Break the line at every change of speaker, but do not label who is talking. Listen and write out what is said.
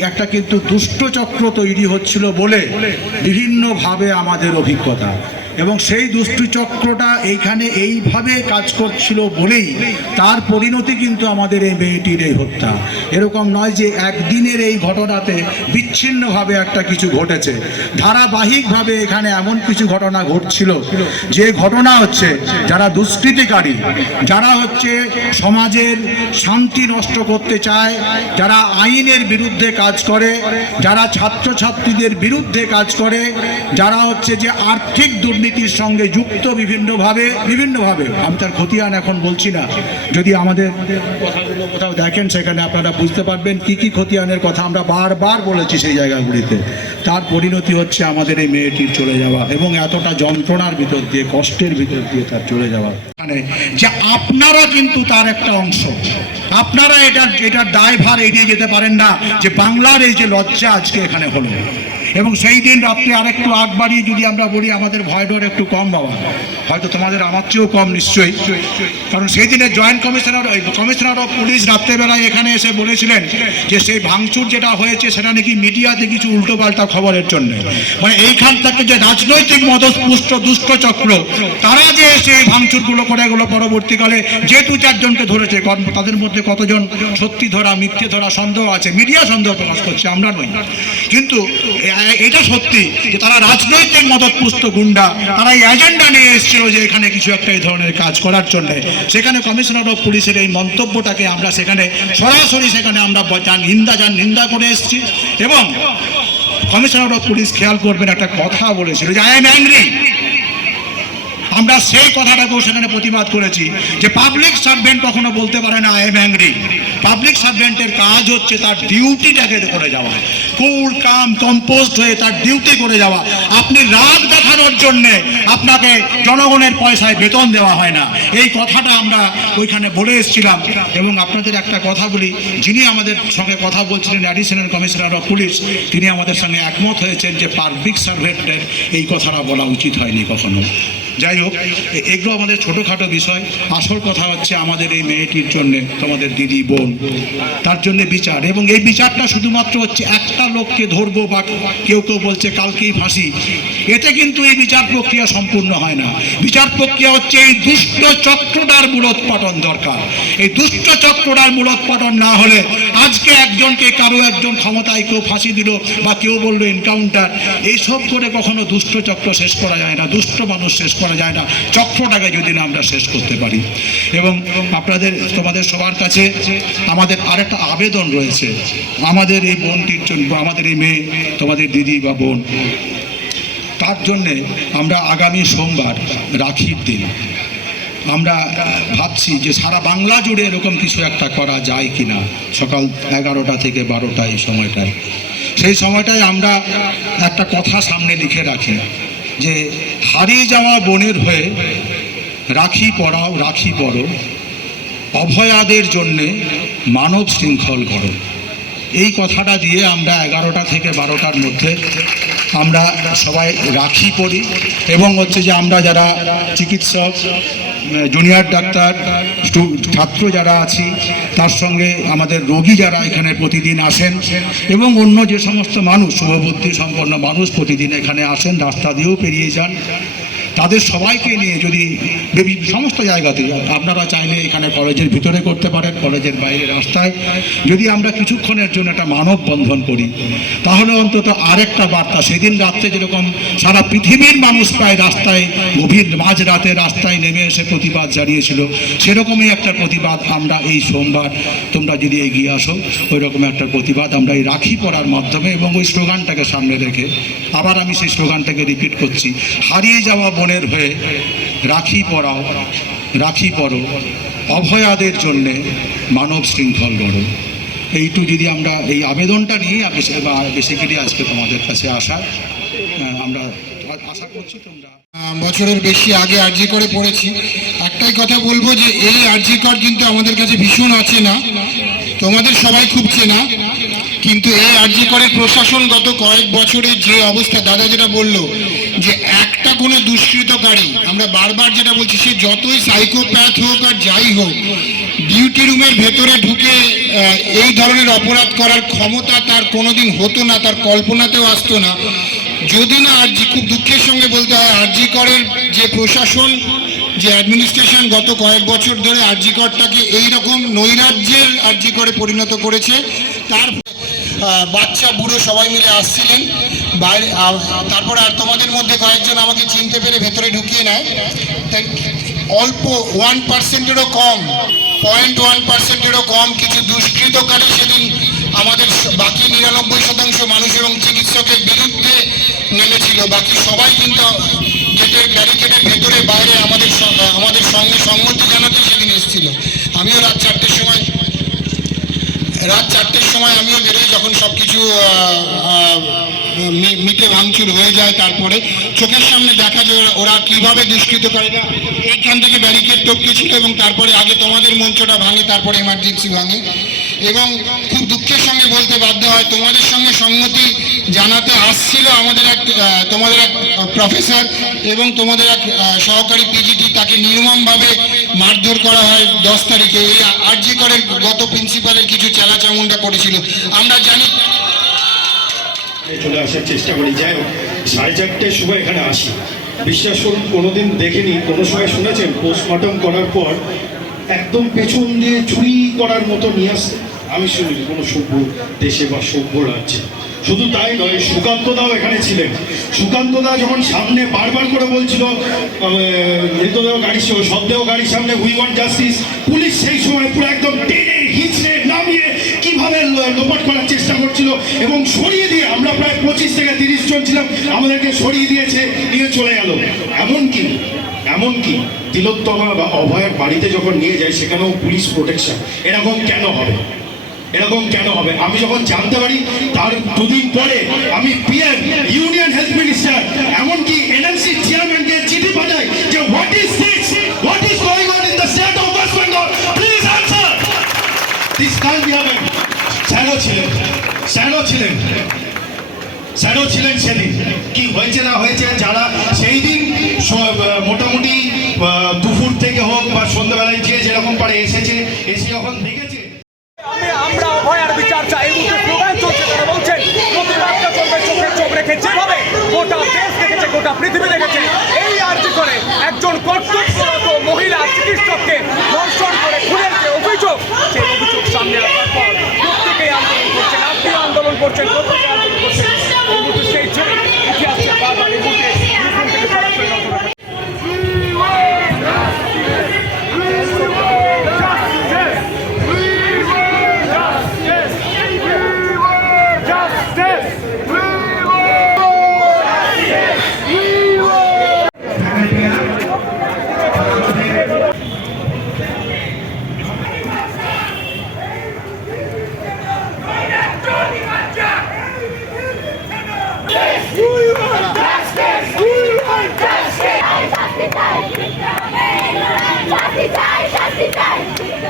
একটা কিন্তু দুষ্টচক্র তৈরি হচ্ছিল বলে বিভিন্নভাবে আমাদের অভিজ্ঞতা। এবং সেই দুষ্টু চক্রটা এইখানে এইভাবে কাজ করছিল বলেই তার পরিণতি কিন্তু আমাদের এই মেয়েটির এই হত্যা। এরকম নয় যে একদিনের এই ঘটনাতে বিচ্ছিন্নভাবে একটা কিছু ঘটেছে। ধারাবাহিকভাবে এখানে এমন কিছু ঘটনা ঘটছিল। যে ঘটনা হচ্ছে যারা দুষ্কৃতিকারী, যারা হচ্ছে সমাজের শান্তি নষ্ট করতে চায়, যারা আইনের বিরুদ্ধে কাজ করে, যারা ছাত্রছাত্রীদের বিরুদ্ধে কাজ করে, যারা হচ্ছে যে আর্থিক দুর্নীতির সঙ্গে যুক্ত বিভিন্নভাবে বিভিন্নভাবে। আমি তার খতিয়ান এখন বলছি না। যদি আমাদের কথাগুলো কোথাও দেখেন, সেখানে আপনারা বুঝতে পারবেন কি কি খতিয়ানের কথা আমরা বারবার বলেছি সেই জায়গাগুলিতে। তার পরিণতি হচ্ছে আমাদের এই মেয়েটির চলে যাওয়া এবং এতটা যন্ত্রণার ভিতর দিয়ে, কষ্টের ভিতর দিয়ে তার চলে যাওয়া। মানে যে আপনারা কিন্তু তার একটা অংশ। আপনারা এটার এটার দায়ভার এড়িয়ে যেতে পারেন না যে বাংলার এই যে লজ্জা আজকে এখানে হলো। এবং সেই দিন রাত্রে আরেকটু আগ বাড়িয়ে যদি আমরা বলি আমাদের ভয় ডর একটু কম বাবা। হয়তো তোমাদের আমার চেয়েও কম নিশ্চয়ই। কারণ সেই দিনে joint commissioner commissioner of police রাত্রেবেলায় এখানে এসে বলেছিলেন যে সেই ভাঙচুর যেটা হয়েছে সেটা নাকি মিডিয়াতে কিছু উল্টোপাল্টা খবরের জন্য। মানে এইখান থেকে যে রাজনৈতিক মদপুষ্ট দুষ্ট চক্র, তারা যে এসে সেই ভাঙচুরগুলো করে এগুলো পরবর্তীকালে যে দু চারজনকে ধরেছে তাদের মধ্যে কতজন সত্যি ধরা, মিথ্যে ধরা, সন্দেহ আছে, মিডিয়া সন্দেহ প্রকাশ করছে, আমরা নই। কিন্তু এটা সত্যি যে তারা রাজনৈতিক মদতপুষ্ট গুন্ডা। তারা এই এজেন্ডা নিয়ে এসেছিল যে এখানে কিছু একটা এই ধরনের কাজ করার জন্য। সেখানে কমিশনার অফ পুলিশের এই মন্তব্যটাকে আমরা সেখানে, সরাসরি সেখানে আমরা নিন্দা যান, নিন্দা করে এসেছি। এবং কমিশনার অফ পুলিশ খেয়াল করবেন, একটা কথা বলেছিল যে আই এম অ্যাংরি আমরা সেই কথাটাকেও সেখানে প্রতিবাদ করেছি যে পাবলিক সার্ভেন্ট কখনো বলতে পারে না আই এম অ্যাংরি পাবলিক সার্ভেন্টের কাজ হচ্ছে তার ডিউটিটাকে করে যাওয়া। কুল কাম কম্পোস্ট হয়ে তার ডিউটি করে যাওয়া। আপনি রাগ দেখানোর জন্যে আপনাকে জনগণের পয়সায় বেতন দেওয়া হয় না। এই কথাটা আমরা ওইখানে বলে এসেছিলাম এবং আপনাদের একটা কথা বলি। যিনি আমাদের সঙ্গে কথা বলছিলেন অ্যাডিশনাল কমিশনার অফ পুলিশ তিনি আমাদের সঙ্গে একমত হয়েছেন যে পাবলিক সার্ভেন্টের এই কথাটা বলা উচিত হয়নি কখনো। যাই হোক এগুলো আমাদের ছোটোখাটো বিষয়। আসল কথা হচ্ছে আমাদের এই মেয়েটির জন্য, তোমাদের দিদি, বোন, তার জন্য বিচার। এবং এই বিচারটা শুধুমাত্র হচ্ছে একটা লোককে ধরবো বা কেউ কেউ বলছে কালকেই ফাঁসি। এতে কিন্তু এই বিচার প্রক্রিয়া সম্পূর্ণ হয় না। বিচার প্রক্রিয়া হচ্ছে এই দুষ্ট চক্রটার মূলোৎপাটন দরকার। এই দুষ্ট চক্রটার মূলোৎপাটন না হলে আজকে একজনকে কারও একজন ক্ষমতায় কেউ ফাঁসি দিল বা কেউ বলল এনকাউন্টার এইসব করে কখনো দুষ্ট চক্র শেষ করা যায় না। দুষ্ট মানুষ শেষ করা যায় না। চক্রটাকে যদি না আমরা শেষ করতে পারি। এবং আপনাদের, তোমাদের সবার কাছে আমাদের আরেকটা আবেদন রয়েছে। আমাদের এই বোনটির জন্য, আমাদের এই মেয়ে, তোমাদের দিদি বা বোন, তার জন্যে আমরা আগামী সোমবার রাখির দিন। আমরা ভাবছি যে সারা বাংলা জুড়ে এরকম কিছু একটা করা যায় কি না সকাল এগারোটা থেকে বারোটা এই সময়টায়। সেই সময়টায় আমরা একটা কথা সামনে লিখে রাখি। যে হারিয়ে যাওয়া বনের হয়ে রাখি পড়াও রাখি পড়ো অভয়াদের জন্যে মানব শৃঙ্খল করো এই কথাটা দিয়ে আমরা এগারোটা থেকে বারোটার মধ্যে আমরা সবাই রাখি পড়ি এবং হচ্ছে যে আমরা যারা চিকিৎসক জুনিয়র ডাক্তার ছাত্র যারা আছি, তার সঙ্গে আমাদের রোগী যারা এখানে প্রতিদিন আসেন, এবং অন্য যে সমস্ত মানুষ, শুভবুদ্ধি সম্পন্ন মানুষ প্রতিদিন এখানে আসেন, রাস্তা দিয়েও পেরিয়ে যান। তাদের সবাইকে নিয়ে যদি সমস্ত জায়গাতে আপনারা চাইলে এখানে কলেজের ভিতরে করতে পারেন, কলেজের বাইরে রাস্তায়। যদি আমরা কিছুক্ষণের জন্য একটা মানব বন্ধন করি, তাহলে অন্তত আরেকটা বার্তা, সেদিন রাত্রে যেরকম সারা পৃথিবীর মানুষ প্রায় রাস্তায়, গভীর মাঝ রাতে রাস্তায় নেমে এসে প্রতিবাদ জানিয়েছিল, সেরকমই একটা প্রতিবাদ আমরা এই সোমবার তোমরা যদি এগিয়ে আসো ওই রকম একটা প্রতিবাদ আমরা এই রাখি পড়ার মাধ্যমে এবং ওই স্লোগানটাকে সামনে রেখে, আবার আমি সেই স্লোগানটাকে রিপিট করছি, হারিয়ে যাওয়া বনের হয়ে রাখি পড়াও রাখি পড়ো অভয়াদের জন্যে মানব শৃঙ্খল গড়ো। এইটু যদি আমরা এই আবেদনটা নিয়ে বেসিক্যালি আজকে তোমাদের কাছে আসা আমরা আশা করছি তোমরা
বছরের বেশি আগে আরজি করে পড়েছি। একটাই কথা বলব যে এই আরজি কর কিন্তু আমাদের কাছে ভীষণ আছে না। তোমাদের সবাই খুব চেনা। কিন্তু এই আরজি করে প্রশাসন গত কয়েক বছরে যে অবস্থা, দাদা যেটা বলল, যে একটা কোনো দুষ্কৃতকারী আমরা বারবার যেটা বলছি, সে যতই সাইকোপ্যাথ হোক আর যাই হোক ডিউটি রুমের ভেতরে ঢুকে এই ধরনের অপরাধ করার ক্ষমতা তার কোনোদিন হতো না, তার কল্পনাতেও আসতো না। যদি না আরজি, খুব দুঃখের সঙ্গে বলতে হয়, আরজি করের যে প্রশাসন, যে অ্যাডমিনিস্ট্রেশন গত কয়েক বছর ধরে আরজি করটাকে এইরকম নৈরাজ্যের আরজি করে পরিণত করেছে, তার বাচ্চা, বুড়ো সবাই মিলে আসছিলেন। বাইরে তারপর আর তোমাদের মধ্যে কয়েকজন আমাকে চিনতে পেরে ভেতরে ঢুকিয়ে নেয়। তাই অল্প ওয়ান পার্সেন্টেরও কম পয়েন্ট ওয়ান পার্সেন্টেরও কম, কিছু দুষ্কৃতকারী সেদিন আমাদের বাকি নিরানব্বই শতাংশ মানুষ এবং চিকিৎসকের বিরুদ্ধে নেমেছিল। বাকি সবাই কিন্তু গেটের ব্যারিকেডের ভেতরে, বাইরে আমাদের আমাদের সঙ্গে সম্মতি জানাতে সেদিন এসেছিল। আমিও রাত চারটের সময়, রাত চারটের সময় আমিও বেরোই, যখন সব কিছু মিটে ভাঙচুর হয়ে যায় তারপরে চোখের সামনে দেখা যায় ওরা- কীভাবে দুষ্কৃতকারীরা এইখান থেকে ব্যারিকেড টপকেছিল এবং তারপরে আগে তোমাদের মঞ্চটা ভাঙে, তারপরে এমার্জেন্সি ভাঙে। এবং খুব দুঃখের সঙ্গে বলতে বাধ্য হয়, তোমাদের সঙ্গে সম্মতি জানাতে আসছিল আমাদের এক তোমাদের এক প্রফেসর এবং তোমাদের এক সহকারী পিজিটি তাকে নির্মমভাবে মারধর করা হয় দশ তারিখে। এই আরজি করের গত প্রিন্সিপালের কিছু চেলাচামুন্ডা করেছিল। আমরা জানি
চলে আসার চেষ্টা করি। যাই হোক, সাড়ে চারটের সময় এখানে আসি। বিশ্বাস করুন, কোনোদিন দেখিনি, কোনো সময় শুনেছেন পোস্টমর্টম করার পর একদম পেছন দিয়ে চুরি করার মতো নিয়ে আসতে। আমি শুনিনি, কোনো সভ্য দেশে বা সভ্য রাজ্যে। শুধু তাই নয়, সুকান্ত দাও এখানে ছিলেন। সুকান্ত দা যখন সামনে বারবার করে বলছিল মৃতদেহ গাড়ির সহ, শবদেহ গাড়ির সামনে উই ওয়ান্ট জাস্টিস পুলিশ সেই সময় পুরো একদম টেনে হিচড়ে নামিয়ে কীভাবে লোপাট করার করছিল এবং সরিয়ে দিয়ে আমরা প্রায় পঁচিশ থেকে তিরিশ জন ছিলাম, আমাদেরকে সরিয়ে দিয়েছে, নিয়ে চলে গেল। এমনকি এমনকি তিলোত্তমা বা অভয়ের বাড়িতে যখন নিয়ে যায়, সেখানেও পুলিশ প্রোটেকশন এরকম কেন হবে? এরকম কেন হবে? আমি যখন জানতে পারি, তার দুদিন পরে আমি পিএম, ইউনিয়ন হেলথ মিনিস্টার, এমনকি এনএমসি চেয়ারম্যানকে চিঠি পাঠাই যে what is this what is going on in the state of West Bengal please answer this কান বি স্যারও ছিলেন। স্যারও ছিলেন। স্যারও ছিলেন সেদিন। কি হয়েছে না হয়েছে যারা সেই দিন
check চাই
চাই